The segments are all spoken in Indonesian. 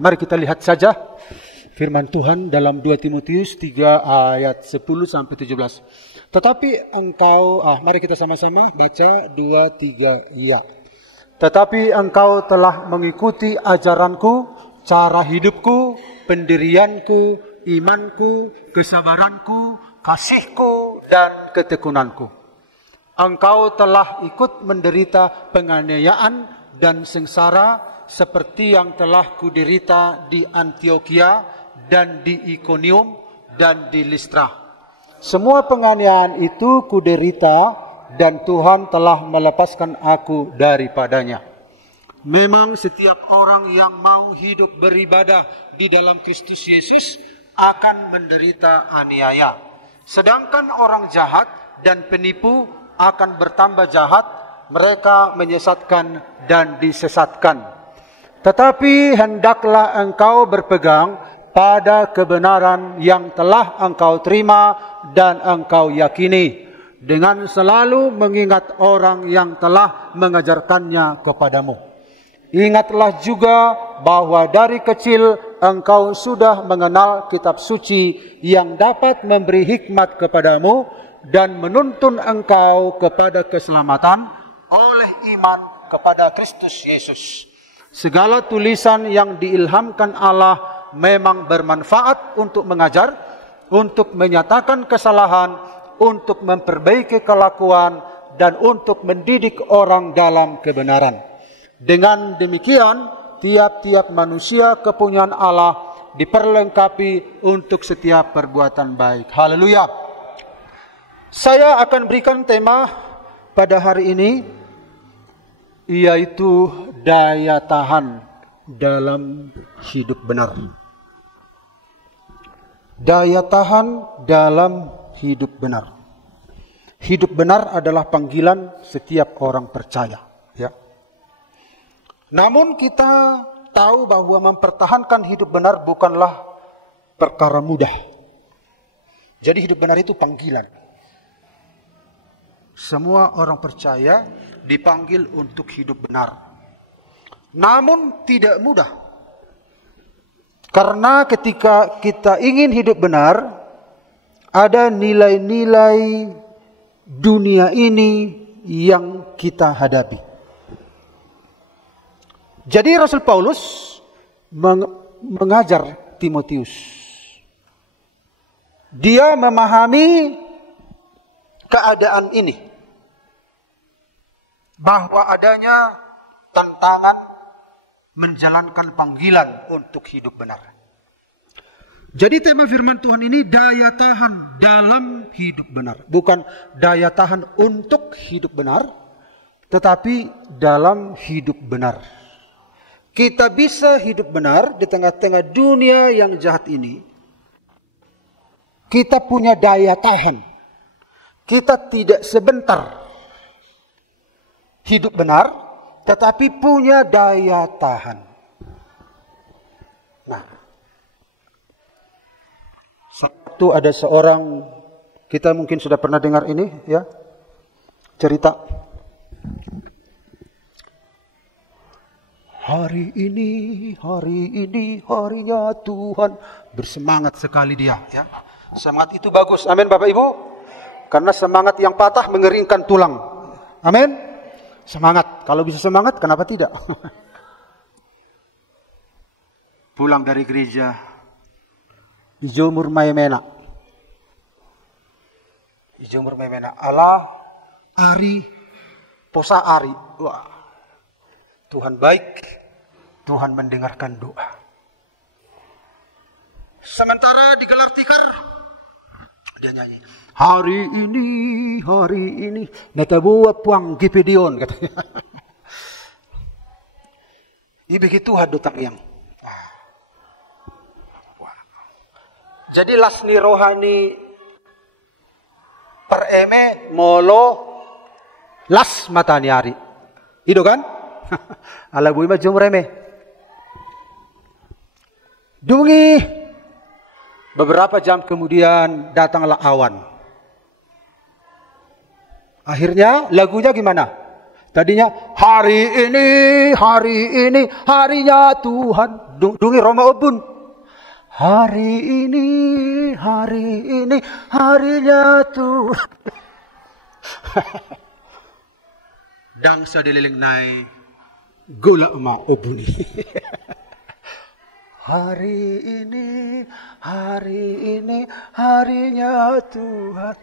Mari kita lihat saja firman Tuhan dalam 2 Timotius 3 ayat 10 sampai 17. Tetapi engkau, mari kita sama-sama baca 2, 3, iya. Tetapi engkau telah mengikuti ajaranku, cara hidupku, pendirianku, imanku, kesabaranku, kasihku, dan ketekunanku. Engkau telah ikut menderita penganiayaan dan sengsara seperti yang telah kuderita di Antiokhia dan di Ikonium dan di Listra. Semua penganiayaan itu kuderita dan Tuhan telah melepaskan aku daripadanya. Memang setiap orang yang mau hidup beribadah di dalam Kristus Yesus akan menderita aniaya. Sedangkan orang jahat dan penipu akan bertambah jahat, mereka menyesatkan dan disesatkan. Tetapi hendaklah engkau berpegang pada kebenaran yang telah engkau terima dan engkau yakini, dengan selalu mengingat orang yang telah mengajarkannya kepadamu. Ingatlah juga bahwa dari kecil engkau sudah mengenal kitab suci yang dapat memberi hikmat kepadamu dan menuntun engkau kepada keselamatan oleh iman kepada Kristus Yesus. Segala tulisan yang diilhamkan Allah memang bermanfaat untuk mengajar, untuk menyatakan kesalahan, untuk memperbaiki kelakuan, dan untuk mendidik orang dalam kebenaran. Dengan demikian, tiap-tiap manusia kepunyaan Allah diperlengkapi untuk setiap perbuatan baik. Haleluya. Saya akan berikan tema pada hari ini, yaitu daya tahan dalam hidup benar. Daya tahan dalam hidup benar. Hidup benar adalah panggilan setiap orang percaya. Ya. Namun kita tahu bahwa mempertahankan hidup benar bukanlah perkara mudah. Jadi hidup benar itu panggilan. Semua orang percaya dipanggil untuk hidup benar. Namun tidak mudah. Karena ketika kita ingin hidup benar, ada nilai-nilai dunia ini yang kita hadapi. Jadi Rasul Paulus mengajar Timotius. Dia memahami keadaan ini, bahwa adanya tantangan menjalankan panggilan untuk hidup benar. Jadi tema firman Tuhan ini daya tahan dalam hidup benar. Bukan daya tahan untuk hidup benar, tetapi dalam hidup benar. Kita bisa hidup benar di tengah-tengah dunia yang jahat ini. Kita punya daya tahan. Kita tidak sebentar hidup benar, tetapi punya daya tahan. Nah, satu ada seorang, kita mungkin sudah pernah dengar ini, ya, cerita. Hari ini harinya Tuhan. Bersemangat sekali dia, ya. Semangat itu bagus, amin Bapak Ibu. Karena semangat yang patah mengeringkan tulang. Amin. Semangat. Kalau bisa semangat, kenapa tidak? Pulang dari gereja, dijemur maemena. Dijemur maemena. Allah, Ari, posa Ari. Wah, Tuhan baik. Tuhan mendengarkan doa. Sementara digelar tikar, dia nyanyi. Hari ini, natabuwa puang Gideon katanya. Ini begitu hadutang yang. Jadi lasni rohani pereme molo las matani hari. Itu kan? Ala bui majum reme. Dungi. Beberapa jam kemudian datanglah awan. Akhirnya lagunya gimana? Tadinya hari ini harinya Tuhan. Dungi Roma Obun. Hari ini harinya Tuhan. Dang sa dililing nai gula ma obuni. Hari ini harinya Tuhan.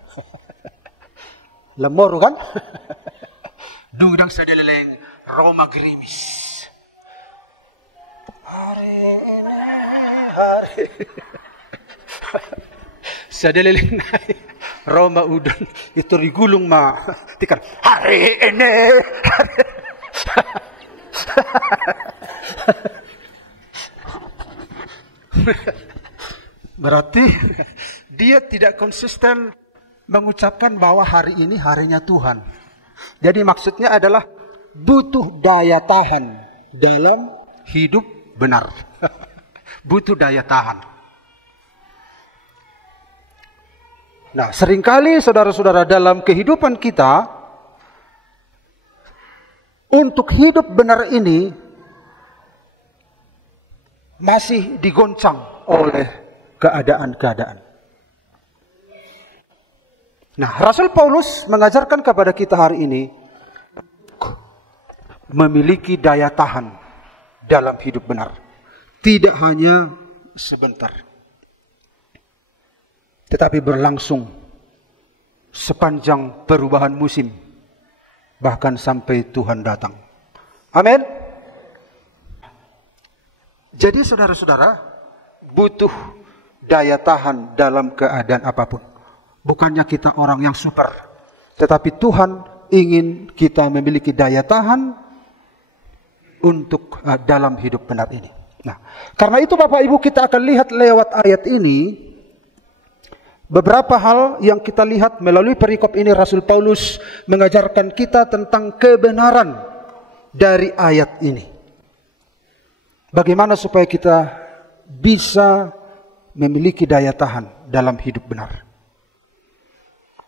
Lemor kan? Dudang sa dililing Roma Grimis. Hari sa dililing nai Roma Udon. Itu rigulung ma. Tikar. Hari ini. Berarti dia tidak konsisten mengucapkan bahwa hari ini harinya Tuhan. Jadi maksudnya adalah butuh daya tahan dalam hidup benar. Butuh daya tahan. Nah, seringkali saudara-saudara dalam kehidupan kita, untuk hidup benar ini masih digoncang oleh keadaan-keadaan. Nah, Rasul Paulus mengajarkan kepada kita hari ini memiliki daya tahan dalam hidup benar. Tidak hanya sebentar, tetapi berlangsung sepanjang perubahan musim, bahkan sampai Tuhan datang. Amin. Jadi saudara-saudara, butuh daya tahan dalam keadaan apapun. Bukannya kita orang yang super, tetapi Tuhan ingin kita memiliki daya tahan untuk dalam hidup benar ini. Nah, karena itu Bapak Ibu, kita akan lihat lewat ayat ini beberapa hal yang kita lihat melalui perikop ini. Rasul Paulus mengajarkan kita tentang kebenaran dari ayat ini. Bagaimana supaya kita bisa memiliki daya tahan dalam hidup benar.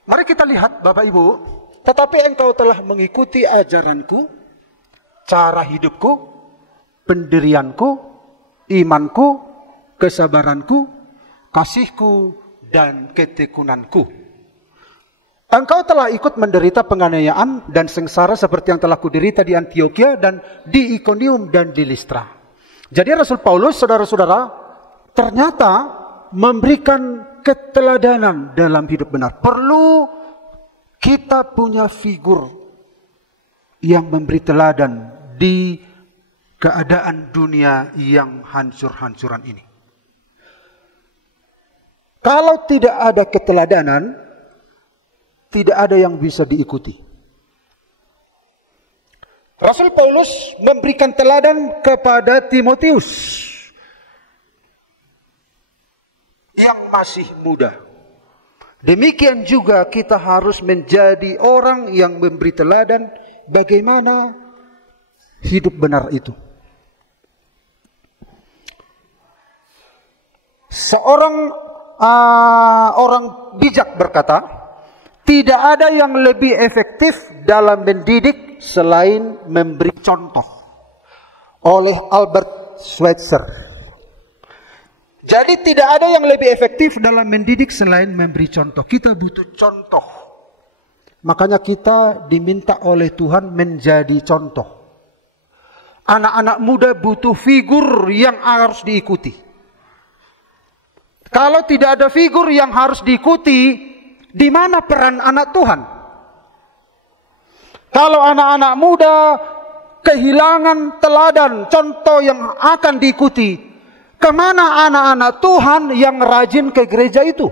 Mari kita lihat Bapak Ibu. Tetapi engkau telah mengikuti ajaranku, cara hidupku, pendirianku, imanku, kesabaranku, kasihku, dan ketekunanku. Engkau telah ikut menderita penganiayaan dan sengsara seperti yang telah kuderita di Antiokhia dan di Ikonium dan di Listra. Jadi Rasul Paulus, saudara-saudara, ternyata memberikan keteladanan dalam hidup benar. Perlu kita punya figur yang memberi teladan di keadaan dunia yang hancur-hancuran ini. Kalau tidak ada keteladanan, tidak ada yang bisa diikuti. Rasul Paulus memberikan teladan kepada Timotius yang masih muda. Demikian juga kita harus menjadi orang yang memberi teladan bagaimana hidup benar itu. Seorang orang bijak berkata, tidak ada yang lebih efektif dalam mendidik selain memberi contoh. Oleh Albert Schweitzer. Jadi tidak ada yang lebih efektif dalam mendidik selain memberi contoh. Kita butuh contoh. Makanya kita diminta oleh Tuhan menjadi contoh. Anak-anak muda butuh figur yang harus diikuti. Kalau tidak ada figur yang harus diikuti, di mana peran anak Tuhan? Kalau anak-anak muda kehilangan teladan, contoh yang akan diikuti, kemana anak-anak Tuhan yang rajin ke gereja itu?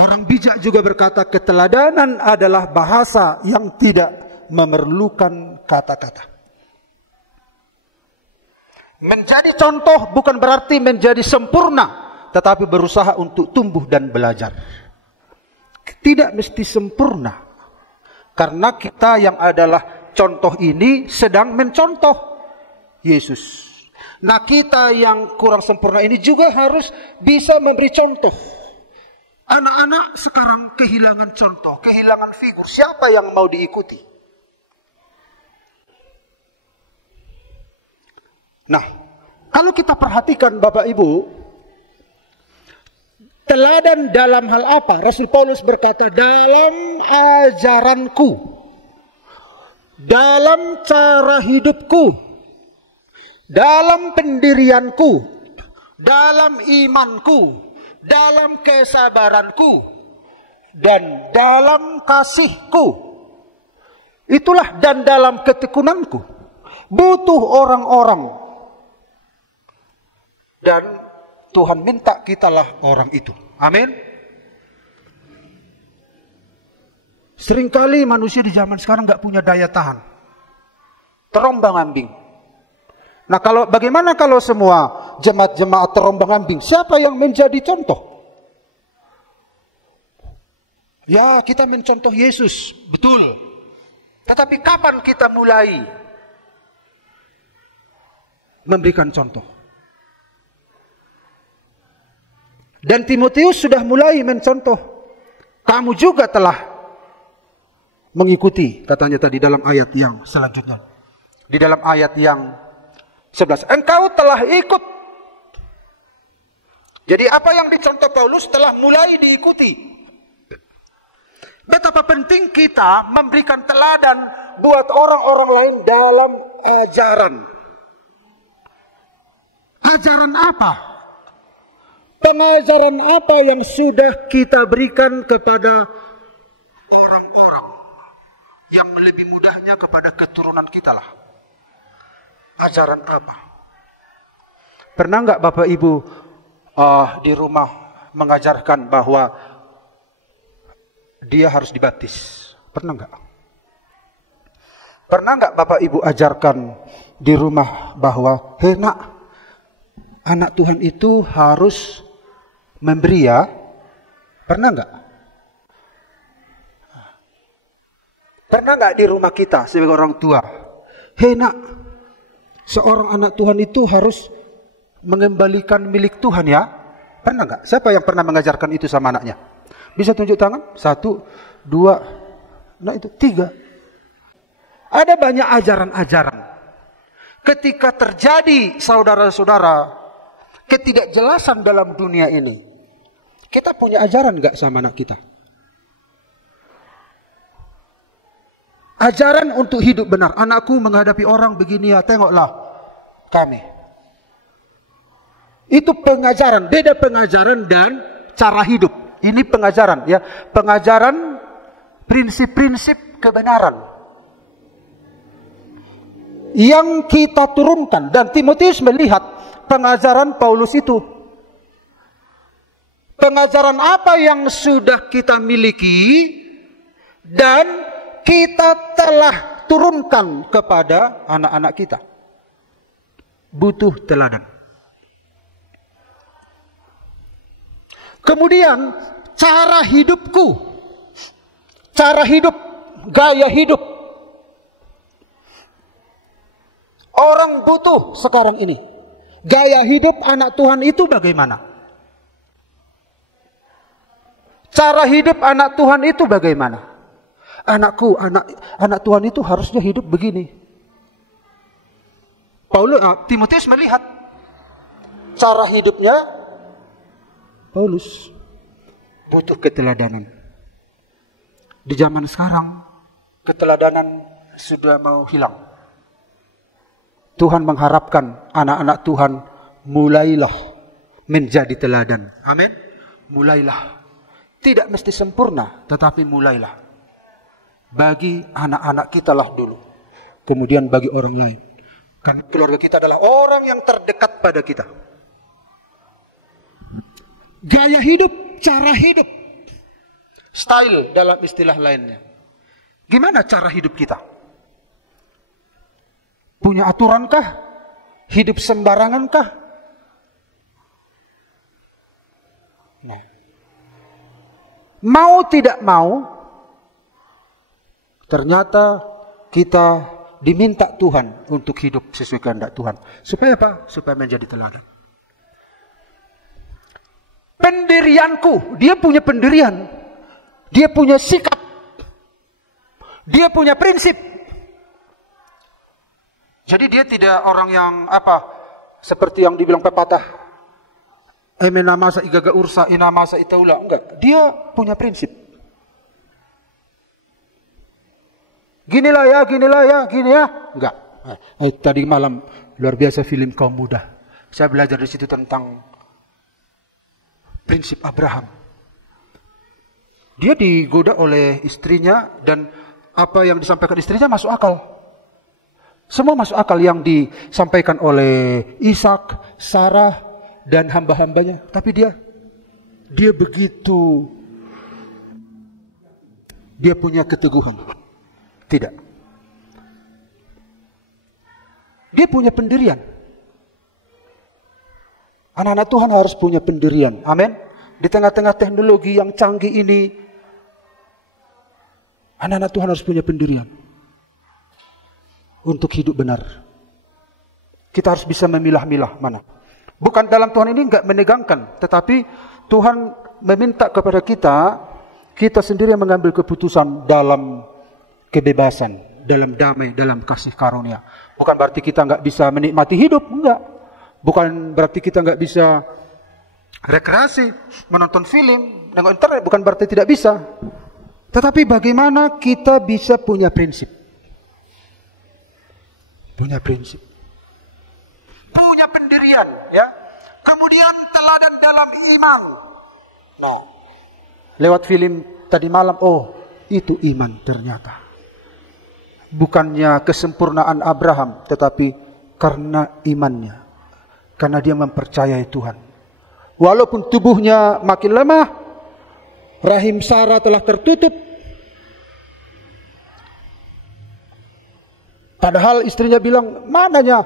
Orang bijak juga berkata, keteladanan adalah bahasa yang tidak memerlukan kata-kata. Menjadi contoh bukan berarti menjadi sempurna, tetapi berusaha untuk tumbuh dan belajar. Tidak mesti sempurna, karena kita yang adalah contoh ini sedang mencontoh Yesus. Nah, kita yang kurang sempurna ini juga harus bisa memberi contoh Anak-anak sekarang kehilangan contoh, kehilangan figur. Siapa yang mau diikuti? Nah, kalau kita perhatikan Bapak Ibu, teladan dalam hal apa? Rasul Paulus berkata, dalam ajaranku, dalam cara hidupku, dalam pendirianku, dalam imanku, dalam kesabaranku, dan dalam kasihku. Itulah, dan dalam ketekunanku. Butuh orang-orang. Dan Tuhan minta kitalah orang itu. Amin. Seringkali manusia di zaman sekarang gak punya daya tahan. Terombang-ambing. Nah, bagaimana kalau semua jemaat-jemaat terombang-ambing? Siapa yang menjadi contoh? Ya, kita mencontoh Yesus, betul. Tetapi kapan kita mulai memberikan contoh? Dan Timotius sudah mulai mencontoh. Kamu juga telah mengikuti, katanya tadi dalam ayat yang selanjutnya. Di dalam ayat yang 11. Engkau telah ikut. Jadi apa yang dicontoh Paulus telah mulai diikuti. Betapa penting kita memberikan teladan buat orang-orang lain dalam ajaran. Ajaran apa? Pengajaran apa yang sudah kita berikan kepada orang-orang yang lebih mudahnya kepada keturunan kita lah. Ajaran apa? Pernah nggak Bapak Ibu di rumah mengajarkan bahwa dia harus dibaptis? Pernah nggak? Pernah nggak Bapak Ibu ajarkan di rumah bahwa anak Tuhan itu harus memberi ya? Pernah nggak? Pernah nggak di rumah kita sebagai orang tua? Seorang anak Tuhan itu harus mengembalikan milik Tuhan ya? Pernah nggak? Siapa yang pernah mengajarkan itu sama anaknya? Bisa tunjuk tangan? 1, 2, nah itu 3. Ada banyak ajaran-ajaran. Ketika terjadi saudara-saudara ketidakjelasan dalam dunia ini, kita punya ajaran nggak sama anak kita? Ajaran untuk hidup benar. Anakku menghadapi orang begini ya, tengoklah kami. Itu pengajaran. Beda pengajaran dan cara hidup. Ini pengajaran ya. Pengajaran prinsip-prinsip kebenaran yang kita turunkan. Dan Timotius melihat pengajaran Paulus itu. Pengajaran apa yang sudah kita miliki dan kita telah turunkan kepada anak-anak kita. Butuh teladan. Kemudian cara hidupku. Cara hidup, gaya hidup. Orang butuh sekarang ini. Gaya hidup anak Tuhan itu bagaimana? Cara hidup anak Tuhan itu bagaimana? Anakku, anak Tuhan itu harusnya hidup begini. Timotius melihat cara hidupnya Paulus. Butuh keteladanan. Di zaman sekarang, keteladanan sudah mau hilang. Tuhan mengharapkan anak-anak Tuhan mulailah menjadi teladan. Amin. Mulailah. Tidak mesti sempurna, tetapi mulailah. Bagi anak-anak kita lah dulu. Kemudian bagi orang lain. Kan keluarga kita adalah orang yang terdekat pada kita. Gaya hidup, cara hidup. Style dalam istilah lainnya. Gimana cara hidup kita? Punya aturankah? Hidup sembarangankah? Nah. Mau tidak mau, ternyata kita diminta Tuhan untuk hidup sesuai kehendak Tuhan. Supaya apa? Supaya menjadi teladan. pendirianku. Dia punya pendirian. Dia punya sikap. Dia punya prinsip. Jadi dia tidak orang yang seperti yang dibilang pepatah. Emena masa igaga ursa, ina masa itaula. Enggak. Dia punya prinsip. Ginilah ya, gini ya. Enggak. Tadi malam luar biasa film kaum muda. Saya belajar di situ tentang prinsip Abraham. Dia digoda oleh istrinya dan apa yang disampaikan istrinya masuk akal. Semua masuk akal yang disampaikan oleh Ishak, Sarah, dan hamba-hambanya. Tapi dia begitu, dia punya keteguhan. Tidak. Dia punya pendirian. Anak-anak Tuhan harus punya pendirian. Amin. Di tengah-tengah teknologi yang canggih ini, anak-anak Tuhan harus punya pendirian untuk hidup benar. Kita harus bisa memilah-milah mana. Bukan dalam Tuhan ini enggak menegangkan, tetapi Tuhan meminta kepada kita sendiri yang mengambil keputusan dalam kebebasan, dalam damai, dalam kasih karunia. Bukan berarti kita enggak bisa menikmati hidup, enggak. Bukan berarti kita enggak bisa rekreasi, menonton film, nengok internet, bukan berarti tidak bisa. Tetapi bagaimana kita bisa punya prinsip? Punya prinsip. Punya pendirian, ya. Kemudian teladan dalam iman. Nah, lewat film tadi malam, itu iman ternyata. Bukannya kesempurnaan Abraham, tetapi karena imannya. Karena dia mempercayai Tuhan. Walaupun tubuhnya makin lemah, rahim Sarah telah tertutup. Padahal istrinya bilang, mananya?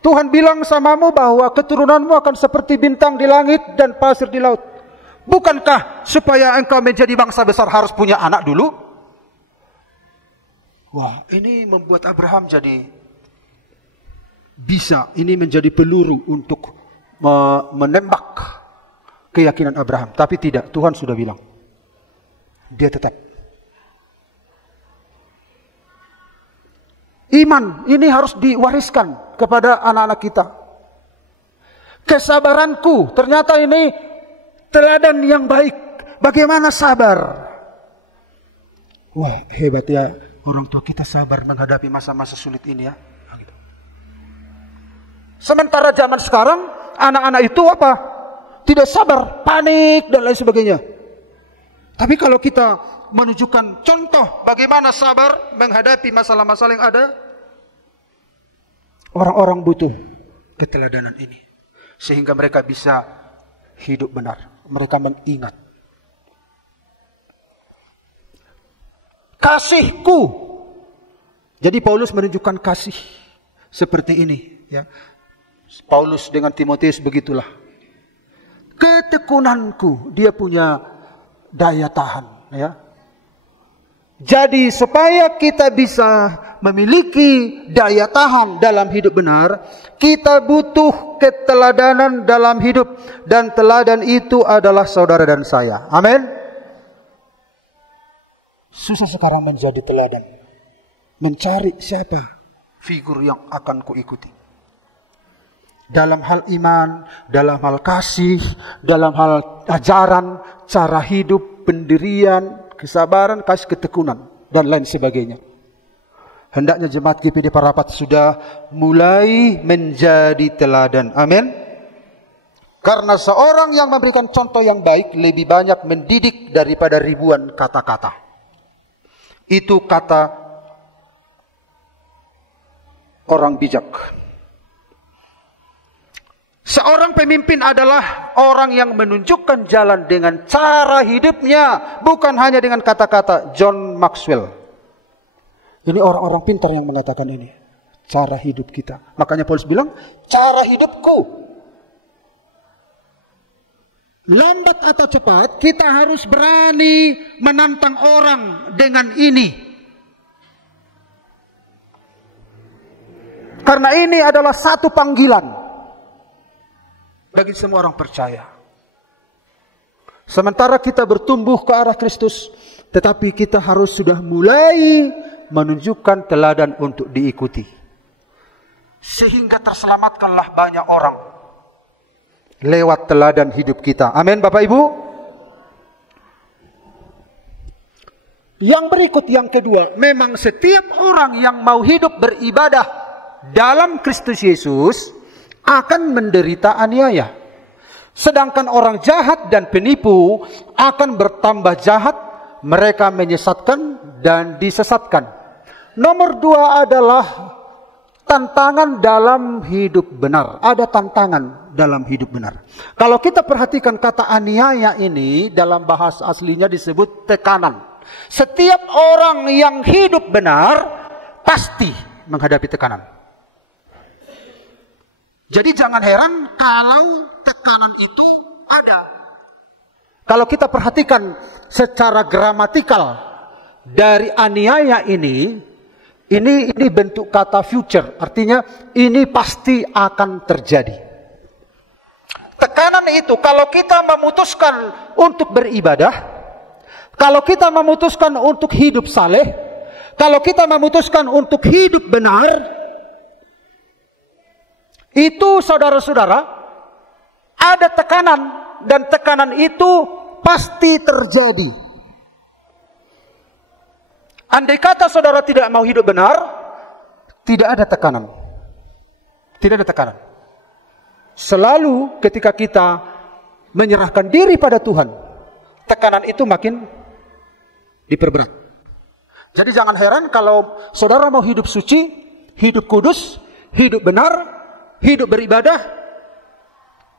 Tuhan bilang samamu bahwa keturunanmu akan seperti bintang di langit dan pasir di laut. Bukankah supaya engkau menjadi bangsa besar harus punya anak dulu? Wah, ini membuat Abraham jadi bisa. Ini menjadi peluru untuk menembak keyakinan Abraham. Tapi tidak, Tuhan sudah bilang. Dia tetap. Iman ini harus diwariskan kepada anak-anak kita. Kesabaranku, ternyata ini teladan yang baik. Bagaimana sabar? Wah, hebat ya orang tua kita sabar menghadapi masa-masa sulit ini ya. Sementara zaman sekarang, anak-anak itu apa? Tidak sabar, panik dan lain sebagainya. Tapi kalau kita menunjukkan contoh bagaimana sabar menghadapi masalah-masalah yang ada, orang-orang butuh keteladanan ini. Sehingga mereka bisa hidup benar. Mereka mengingat. Kasihku. Jadi Paulus menunjukkan kasih seperti ini. Ya. Paulus dengan Timotius begitulah. Ketekunanku, dia punya daya tahan. Ya. Jadi supaya kita bisa memiliki daya tahan dalam hidup benar, kita butuh keteladanan dalam hidup. Dan teladan itu adalah saudara dan saya. Amin. Susah sekarang menjadi teladan. Mencari siapa figur yang akan kuikuti. Dalam hal iman, dalam hal kasih, dalam hal ajaran, cara hidup, pendirian, kesabaran, kasih, ketekunan, dan lain sebagainya. Hendaknya jemaat GPD Parapat sudah mulai menjadi teladan. Amin. Karena seorang yang memberikan contoh yang baik lebih banyak mendidik daripada ribuan kata-kata. Itu kata orang bijak. Seorang pemimpin adalah orang yang menunjukkan jalan dengan cara hidupnya, bukan hanya dengan kata-kata. John Maxwell. Ini orang-orang pintar yang mengatakan ini. Cara hidup kita. Makanya Paulus bilang, cara hidupku. Lambat atau cepat, kita harus berani menantang orang dengan ini. Karena ini adalah satu panggilan bagi semua orang percaya. Sementara kita bertumbuh ke arah Kristus, tetapi kita harus sudah mulai menunjukkan teladan untuk diikuti. Sehingga terselamatkanlah banyak orang lewat teladan hidup kita. Amin Bapak Ibu. Yang berikut, yang kedua, memang setiap orang yang mau hidup beribadah dalam Kristus Yesus akan menderita aniaya. Sedangkan orang jahat dan penipu akan bertambah jahat, mereka menyesatkan dan disesatkan. Nomor dua adalah tantangan dalam hidup benar. Ada tantangan dalam hidup benar. Kalau kita perhatikan kata aniaya ini, dalam bahasa aslinya disebut tekanan. Setiap orang yang hidup benar pasti menghadapi tekanan. Jadi jangan heran kalau tekanan itu ada. Kalau kita perhatikan secara gramatikal dari aniaya ini bentuk kata future. Artinya ini pasti akan terjadi. Tekanan itu kalau kita memutuskan untuk beribadah, kalau kita memutuskan untuk hidup saleh, kalau kita memutuskan untuk hidup benar, itu saudara-saudara ada tekanan, dan tekanan itu pasti terjadi. Andai kata saudara tidak mau hidup benar, tidak ada tekanan. Tidak ada tekanan. Selalu ketika kita menyerahkan diri pada Tuhan, tekanan itu makin diperberat. Jadi jangan heran kalau saudara mau hidup suci, hidup kudus, hidup benar, hidup beribadah,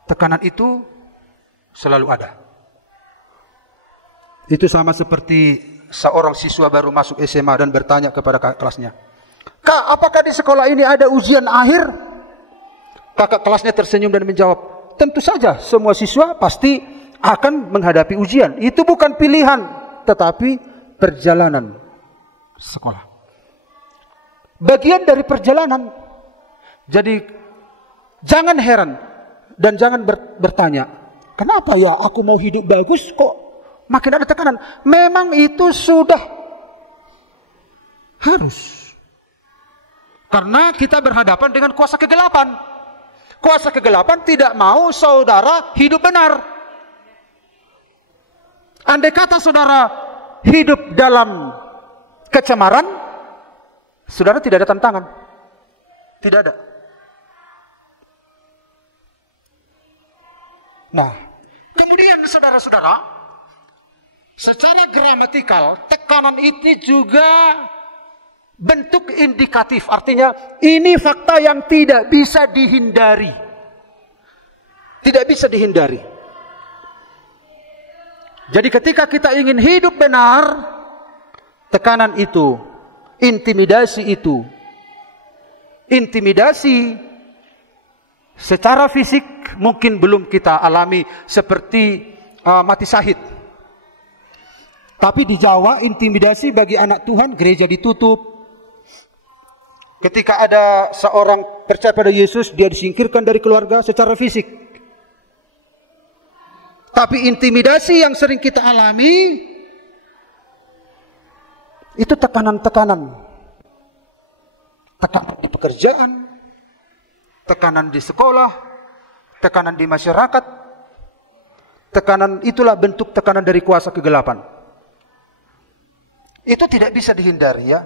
tekanan itu selalu ada. Itu sama seperti seorang siswa baru masuk SMA dan bertanya kepada kakak kelasnya, "Kak, apakah di sekolah ini ada ujian akhir?" Kakak kelasnya tersenyum dan menjawab, "Tentu saja, semua siswa pasti akan menghadapi ujian. Itu bukan pilihan, tetapi perjalanan sekolah. Bagian dari perjalanan." Jadi jangan heran dan jangan bertanya, "Kenapa ya aku mau hidup bagus kok makin ada tekanan?" Memang itu sudah harus. Karena kita berhadapan dengan kuasa kegelapan. Kuasa kegelapan tidak mau saudara hidup benar. Andai kata saudara hidup dalam kecemaran, saudara tidak ada tantangan. Tidak ada. Nah, kemudian saudara-saudara, secara gramatikal, tekanan itu juga bentuk indikatif. Artinya, ini fakta yang tidak bisa dihindari. Tidak bisa dihindari. Jadi ketika kita ingin hidup benar, tekanan itu, intimidasi secara fisik mungkin belum kita alami seperti mati syahid. Tapi di Jawa, intimidasi bagi anak Tuhan, gereja ditutup. Ketika ada seorang percaya pada Yesus, dia disingkirkan dari keluarga secara fisik. Tapi intimidasi yang sering kita alami, itu tekanan-tekanan. Tekanan di pekerjaan, tekanan di sekolah, tekanan di masyarakat. Tekanan itulah bentuk tekanan dari kuasa kegelapan. Itu tidak bisa dihindari ya.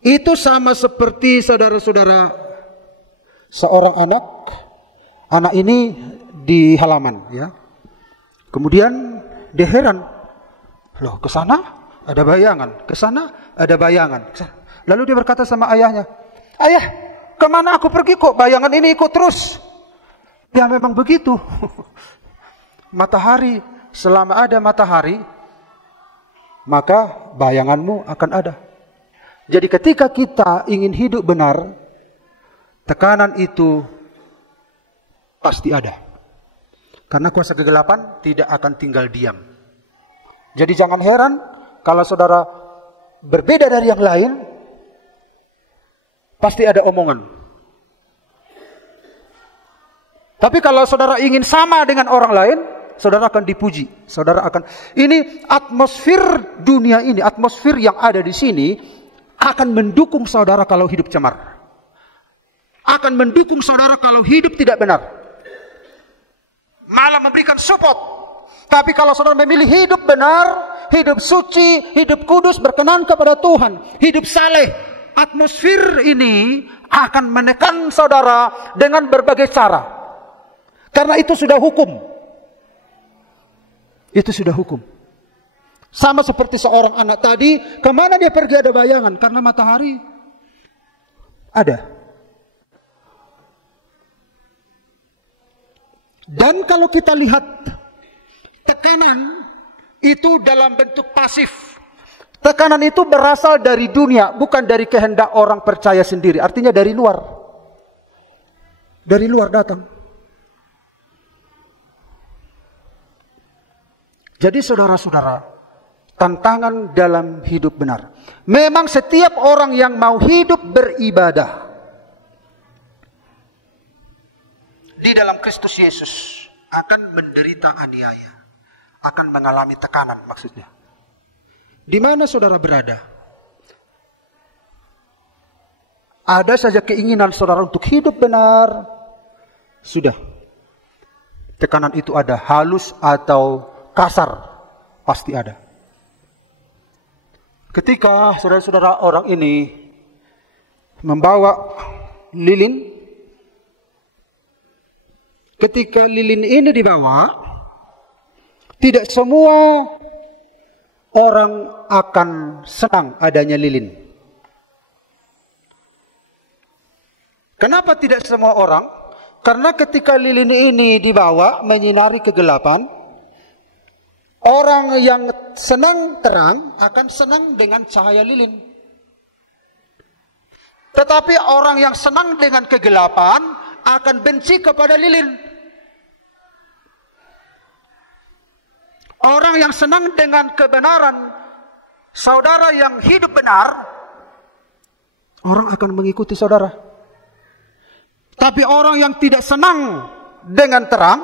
Itu sama seperti saudara-saudara, seorang anak ini di halaman ya. Kemudian dia heran, loh ke sana ada bayangan, ke sana ada bayangan. Lalu dia berkata sama ayahnya, "Ayah, kemana aku pergi kok bayangan ini ikut terus?" Ya memang begitu. Matahari, selama ada matahari, maka bayanganmu akan ada. Jadi ketika kita ingin hidup benar, tekanan itu pasti ada. Karena kuasa kegelapan tidak akan tinggal diam. Jadi jangan heran kalau saudara berbeda dari yang lain, pasti ada omongan. Tapi kalau saudara ingin sama dengan orang lain, saudara akan dipuji. Saudara akan, ini atmosfer dunia ini, atmosfer yang ada di sini akan mendukung saudara kalau hidup cemar. Akan mendukung saudara kalau hidup tidak benar. Malah memberikan support. Tapi kalau saudara memilih hidup benar, hidup suci, hidup kudus, berkenan kepada Tuhan, hidup saleh, atmosfer ini akan menekan saudara dengan berbagai cara. Karena itu sudah hukum. Itu sudah hukum. Sama seperti seorang anak tadi, kemana dia pergi ada bayangan? Karena matahari ada. Dan kalau kita lihat tekanan itu dalam bentuk pasif. Tekanan itu berasal dari dunia, bukan dari kehendak orang percaya sendiri. Artinya dari luar. Dari luar datang. Jadi saudara-saudara, tantangan dalam hidup benar. Memang setiap orang yang mau hidup beribadah di dalam Kristus Yesus akan menderita aniaya, akan mengalami tekanan maksudnya. Di mana saudara berada? Ada saja keinginan saudara untuk hidup benar, sudah. Tekanan itu ada, halus atau kasar, pasti ada. Ketika saudara-saudara orang ini membawa lilin, ketika lilin ini dibawa, tidak semua orang akan senang adanya lilin. Kenapa tidak semua orang? Karena ketika lilin ini dibawa menyinari kegelapan, orang yang senang terang akan senang dengan cahaya lilin. Tetapi orang yang senang dengan kegelapan akan benci kepada lilin. Orang yang senang dengan kebenaran, saudara yang hidup benar, orang akan mengikuti saudara. Tapi orang yang tidak senang dengan terang,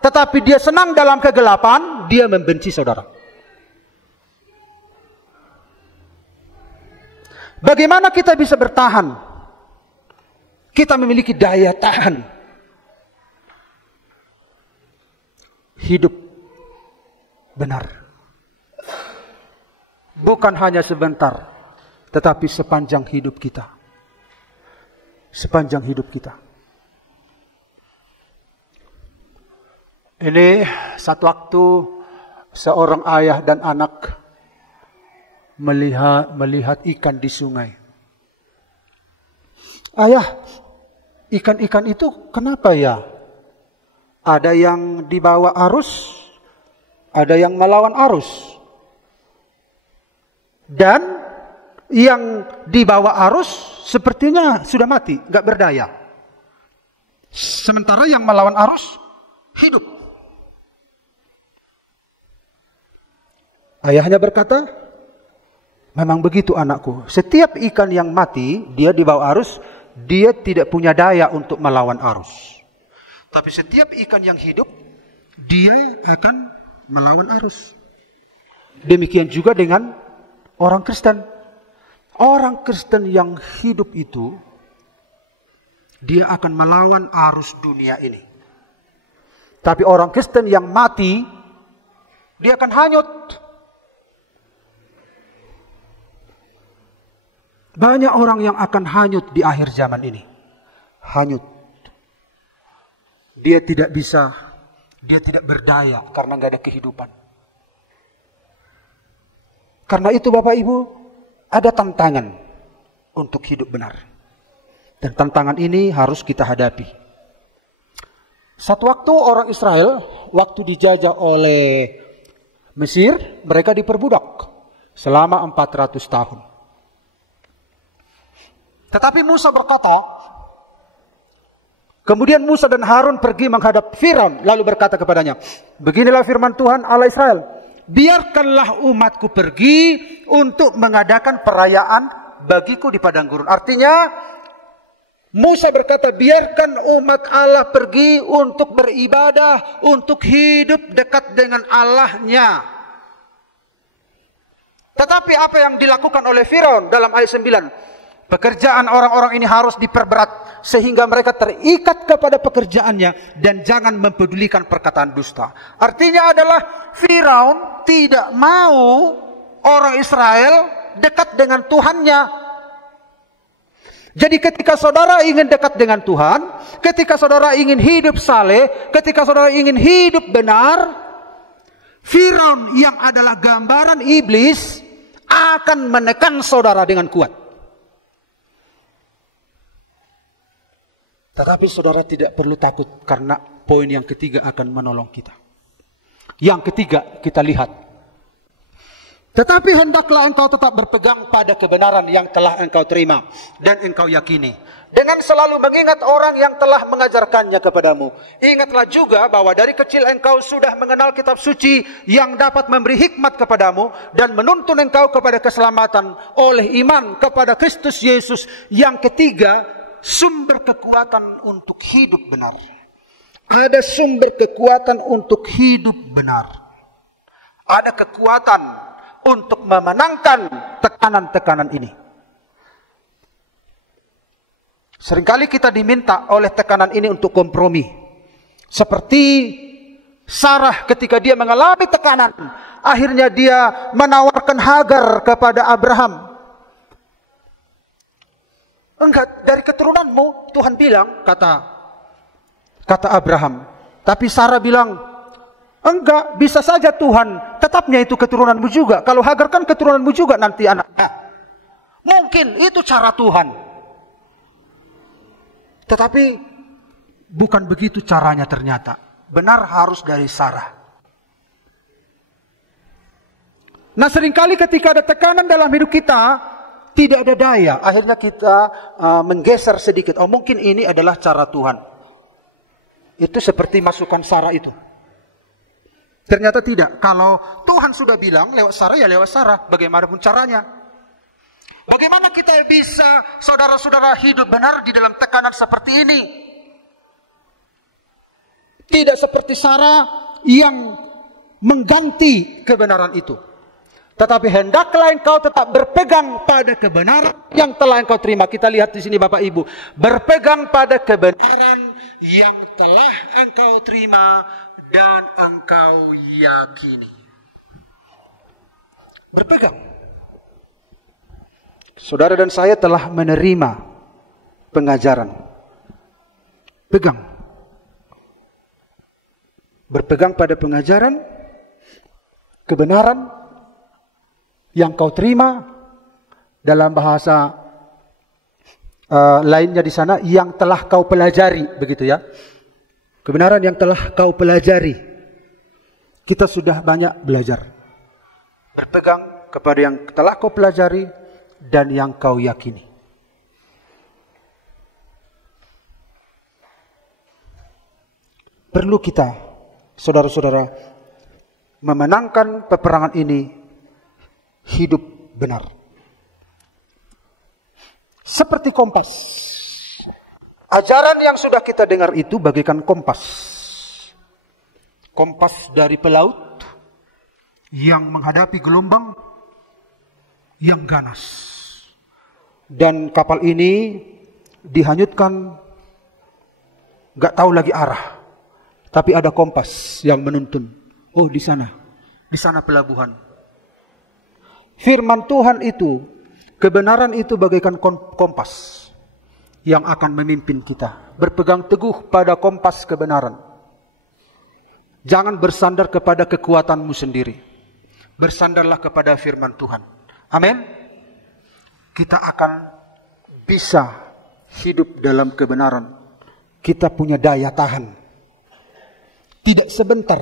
tetapi dia senang dalam kegelapan, dia membenci saudara. Bagaimana kita bisa bertahan? Kita memiliki daya tahan. Hidup benar. Bukan hanya sebentar, tetapi sepanjang hidup kita. Sepanjang hidup kita. Ini satu waktu seorang ayah dan anak melihat ikan di sungai. Ayah, ikan-ikan itu kenapa ya? Ada yang dibawa arus, ada yang melawan arus. Dan yang dibawa arus sepertinya sudah mati, nggak berdaya. Sementara yang melawan arus hidup. Ayahnya berkata, memang begitu anakku. Setiap ikan yang mati, dia dibawa arus, dia tidak punya daya untuk melawan arus. Tapi setiap ikan yang hidup, dia akan melawan arus. Demikian juga dengan orang Kristen. Orang Kristen yang hidup itu, dia akan melawan arus dunia ini. Tapi orang Kristen yang mati, dia akan hanyut. Banyak orang yang akan hanyut di akhir zaman ini. Hanyut. Dia tidak bisa, dia tidak berdaya karena nggak ada kehidupan. Karena itu Bapak Ibu, ada tantangan untuk hidup benar. Dan tantangan ini harus kita hadapi. Satu waktu orang Israel, waktu dijajah oleh Mesir, mereka diperbudak selama 400 tahun. Tetapi Musa berkata, kemudian Musa dan Harun pergi menghadap Firaun, lalu berkata kepadanya, beginilah firman Tuhan Allah Israel, biarkanlah umatku pergi untuk mengadakan perayaan bagiku di padang gurun. Artinya, Musa berkata, biarkan umat Allah pergi untuk beribadah, untuk hidup dekat dengan Allahnya. Tetapi apa yang dilakukan oleh Firaun dalam ayat 9? Pekerjaan orang-orang ini harus diperberat sehingga mereka terikat kepada pekerjaannya dan jangan mempedulikan perkataan dusta. Artinya adalah Firaun tidak mau orang Israel dekat dengan Tuhannya. Jadi ketika saudara ingin dekat dengan Tuhan, ketika saudara ingin hidup saleh, ketika saudara ingin hidup benar, Firaun yang adalah gambaran iblis akan menekan saudara dengan kuat. Tetapi saudara tidak perlu takut karena poin yang ketiga akan menolong kita. Yang ketiga kita lihat. Tetapi hendaklah engkau tetap berpegang pada kebenaran yang telah engkau terima dan engkau yakini. Dengan selalu mengingat orang yang telah mengajarkannya kepadamu. Ingatlah juga bahwa dari kecil engkau sudah mengenal kitab suci yang dapat memberi hikmat kepadamu dan menuntun engkau kepada keselamatan oleh iman kepada Kristus Yesus. Yang ketiga, sumber kekuatan untuk hidup benar. Ada sumber kekuatan untuk hidup benar. Ada kekuatan untuk memenangkan tekanan-tekanan ini. Seringkali kita diminta oleh tekanan ini untuk kompromi. Seperti Sarah ketika dia mengalami tekanan, akhirnya dia menawarkan Hagar kepada Abraham. Enggak, dari keturunanmu, Tuhan bilang, kata Abraham. Tapi Sarah bilang, enggak, bisa saja Tuhan, tetapnya itu keturunanmu juga. Kalau Hagar kan keturunanmu juga nanti anaknya. Mungkin itu cara Tuhan. Tetapi bukan begitu caranya ternyata. Benar harus dari Sarah. Nah seringkali ketika ada tekanan dalam hidup kita, tidak ada daya. Akhirnya kita menggeser sedikit. Oh mungkin ini adalah cara Tuhan. Itu seperti masukan Sarah itu. Ternyata tidak. Kalau Tuhan sudah bilang lewat Sarah, ya lewat Sarah. Bagaimanapun caranya. Bagaimana kita bisa saudara-saudara hidup benar di dalam tekanan seperti ini? Tidak seperti Sarah yang mengganti kebenaran itu. Tetapi hendaklah engkau tetap berpegang pada kebenaran yang telah engkau terima. Kita lihat di sini Bapak Ibu. Berpegang pada kebenaran yang telah engkau terima dan engkau yakini. Berpegang. Saudara dan saya telah menerima pengajaran. Pegang. Berpegang pada pengajaran, kebenaran yang kau terima, dalam bahasa lainnya di sana, yang telah kau pelajari, begitu ya. Kebenaran yang telah kau pelajari. Kita sudah banyak belajar. Berpegang kepada yang telah kau pelajari dan yang kau yakini. Perlu kita, saudara-saudara, memenangkan peperangan ini hidup benar. Seperti kompas. Ajaran yang sudah kita dengar itu bagaikan kompas. Kompas dari pelaut yang menghadapi gelombang yang ganas. Dan kapal ini dihanyutkan, gak tahu lagi arah. Tapi ada kompas yang menuntun. Oh di sana pelabuhan. Firman Tuhan itu, kebenaran itu bagaikan kompas yang akan memimpin kita. Berpegang teguh pada kompas kebenaran. Jangan bersandar kepada kekuatanmu sendiri. Bersandarlah kepada firman Tuhan. Amin. Kita akan bisa hidup dalam kebenaran. Kita punya daya tahan. Tidak sebentar.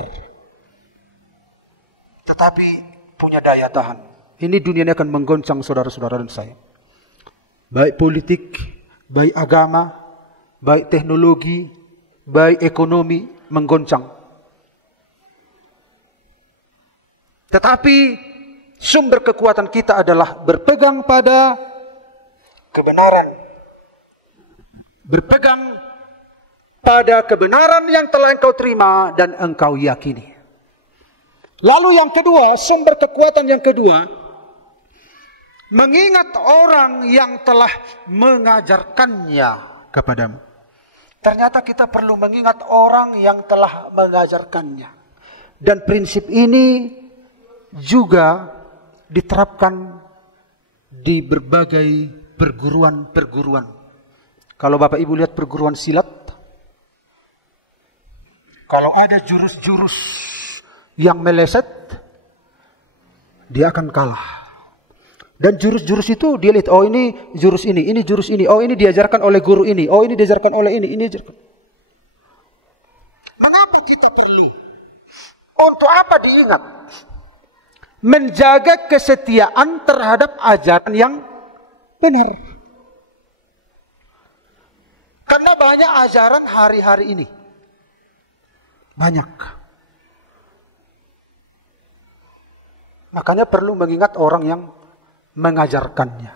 Tetapi punya daya tahan. Ini dunia ini akan menggoncang saudara-saudara dan saya. Baik politik, baik agama, baik teknologi, baik ekonomi menggoncang. Tetapi sumber kekuatan kita adalah berpegang pada kebenaran berpegang pada kebenaran yang telah engkau terima dan engkau yakini. Lalu yang kedua, sumber kekuatan yang kedua, mengingat orang yang telah mengajarkannya kepadamu. Ternyata kita perlu mengingat orang yang telah mengajarkannya. Dan prinsip ini juga diterapkan di berbagai perguruan-perguruan. Kalau Bapak Ibu lihat perguruan silat, kalau ada jurus-jurus yang meleset, dia akan kalah. Dan jurus-jurus itu dia lihat, oh ini jurus ini jurus ini, oh ini diajarkan oleh guru ini, oh ini diajarkan oleh ini diajarkan. Mengapa kita perlu? Untuk apa diingat? Menjaga kesetiaan terhadap ajaran yang benar. Karena banyak ajaran hari-hari ini. Banyak. Makanya perlu mengingat orang yang mengajarkannya.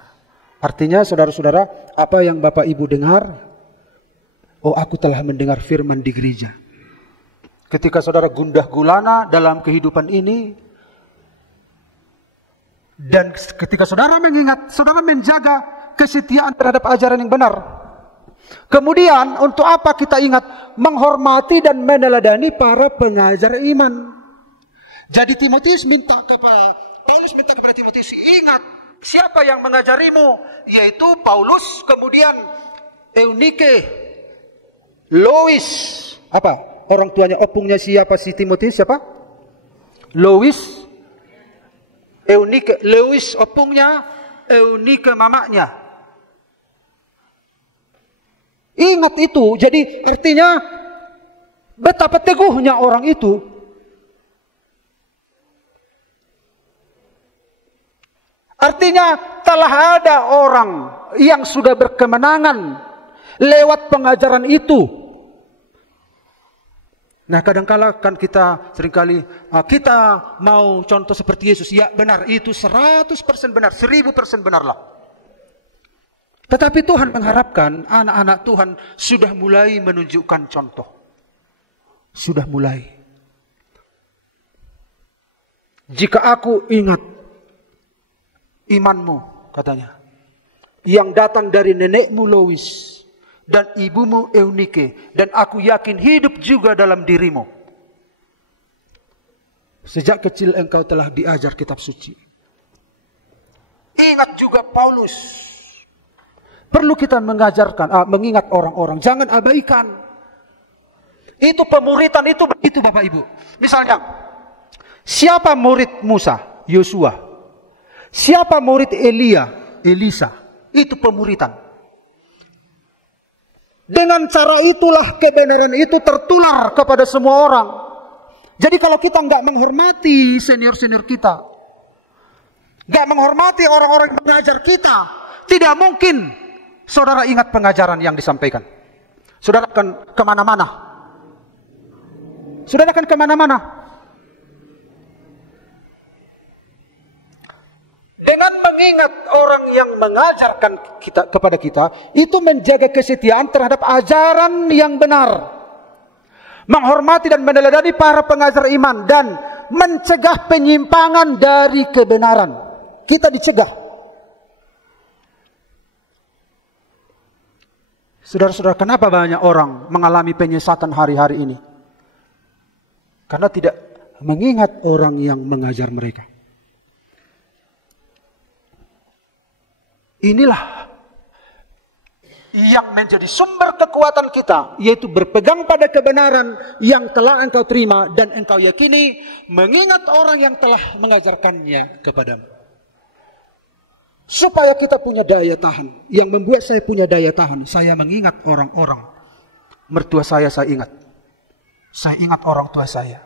Artinya saudara-saudara, apa yang Bapak Ibu dengar, oh aku telah mendengar firman di gereja. Ketika saudara gundah gulana dalam kehidupan ini, dan ketika saudara mengingat, saudara menjaga kesetiaan terhadap ajaran yang benar. Kemudian untuk apa kita ingat? Menghormati dan meneladani para pengajar iman. Jadi Paulus minta kepada Timotius, ingat siapa yang mengajarimu, yaitu Paulus, kemudian Eunike, Lois, apa? Orang tuanya opungnya siapa si Timotius siapa? Lois, Eunike, Lois opungnya, Eunike mamanya. Ingat itu, jadi artinya betapa teguhnya orang itu. Artinya telah ada orang yang sudah berkemenangan lewat pengajaran itu. Nah kadangkala kan kita seringkali kita mau contoh seperti Yesus. Ya benar, itu 100% benar, 1000% benarlah. Tetapi Tuhan mengharapkan anak-anak Tuhan sudah mulai menunjukkan contoh. Sudah mulai. Jika aku ingat imanmu, katanya, yang datang dari nenekmu Lois dan ibumu Eunike, dan aku yakin hidup juga dalam dirimu. Sejak kecil engkau telah diajar kitab suci. Ingat juga Paulus. Perlu kita mengingat orang-orang, jangan abaikan. Itu pemuritan itu begitu Bapak Ibu. Misalnya, siapa murid Musa? Yosua. Siapa murid Elia? Elisa. Itu pemuritan. Dengan cara itulah kebenaran itu tertular kepada semua orang. Jadi kalau kita nggak menghormati senior-senior kita, nggak menghormati orang-orang yang mengajar kita, tidak mungkin saudara ingat pengajaran yang disampaikan. Saudara akan kemana-mana. Saudara akan kemana-mana. Dengan mengingat orang yang mengajarkan kepada kita, itu menjaga kesetiaan terhadap ajaran yang benar. Menghormati dan meneladani para pengajar iman. Dan mencegah penyimpangan dari kebenaran. Kita dicegah. Saudara-saudara, kenapa banyak orang mengalami penyesatan hari-hari ini? Karena tidak mengingat orang yang mengajar mereka. Inilah yang menjadi sumber kekuatan kita, yaitu berpegang pada kebenaran yang telah engkau terima dan engkau yakini, mengingat orang yang telah mengajarkannya kepadamu. Supaya kita punya daya tahan. Yang membuat saya punya daya tahan, saya mengingat orang-orang. Mertua saya ingat. Saya ingat orang tua saya.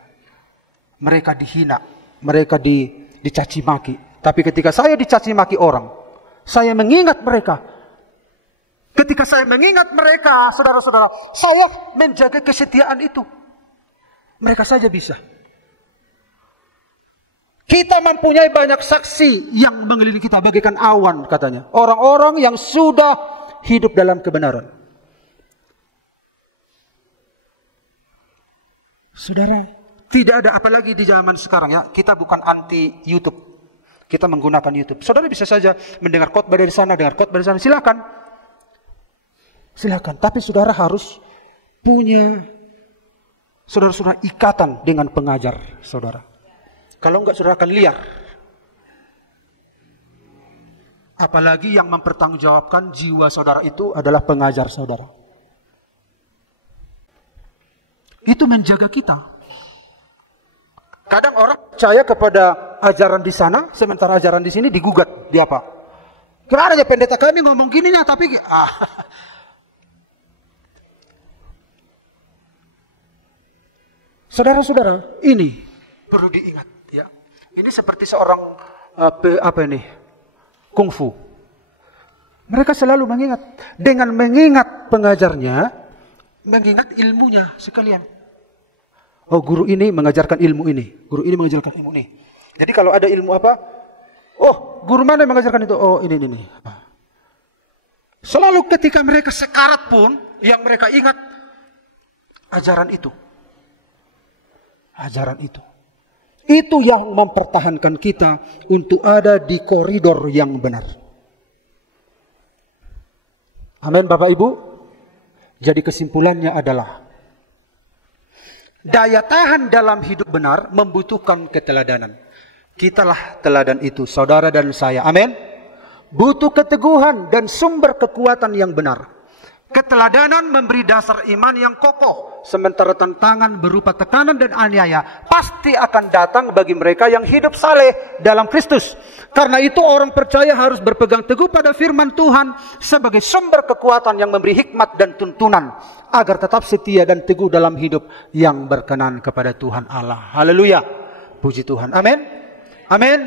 Mereka dihina, mereka dicaci maki. Tapi ketika saya dicaci maki orang, saya mengingat mereka. Ketika saya mengingat mereka, saudara-saudara, saya menjaga kesetiaan itu. Mereka saja bisa. Kita mempunyai banyak saksi yang mengelilingi kita bagaikan awan, katanya. Orang-orang yang sudah hidup dalam kebenaran. Saudara, tidak ada apalagi di zaman sekarang ya. Kita bukan anti YouTube. Kita menggunakan YouTube. Saudara bisa saja mendengar khotbah dari sana, dengar khotbah dari sana. Silakan. Silakan. Tapi saudara harus punya saudara-saudara ikatan dengan pengajar saudara. Kalau enggak saudara akan liar. Apalagi yang mempertanggungjawabkan jiwa saudara itu adalah pengajar saudara. Itu menjaga kita. Kadang orang percaya kepada ajaran di sana, sementara ajaran di sini digugat. Di apa? Kira aja pendeta kami ngomong gini nih, tapi saudara-saudara, ini perlu diingat ya. Ini seperti seorang kungfu. Mereka selalu mengingat, dengan mengingat pengajarnya, mengingat ilmunya sekalian. Oh, guru ini mengajarkan ilmu ini, guru ini mengajarkan ilmu ini. Jadi kalau ada ilmu apa? Oh, guru mana yang mengajarkan itu? Oh, ini. Selalu ketika mereka sekarat pun, yang mereka ingat ajaran itu. Ajaran itu. Itu yang mempertahankan kita untuk ada di koridor yang benar. Amin Bapak Ibu. Jadi kesimpulannya adalah daya tahan dalam hidup benar membutuhkan keteladanan. Kitalah teladan itu, saudara dan saya. Amin. Butuh keteguhan dan sumber kekuatan yang benar. Keteladanan memberi dasar iman yang kokoh. Sementara tantangan berupa tekanan dan aniaya pasti akan datang bagi mereka yang hidup saleh dalam Kristus. Karena itu orang percaya harus berpegang teguh pada firman Tuhan sebagai sumber kekuatan yang memberi hikmat dan tuntunan. Agar tetap setia dan teguh dalam hidup yang berkenan kepada Tuhan Allah. Haleluya. Puji Tuhan. Amin. Amin.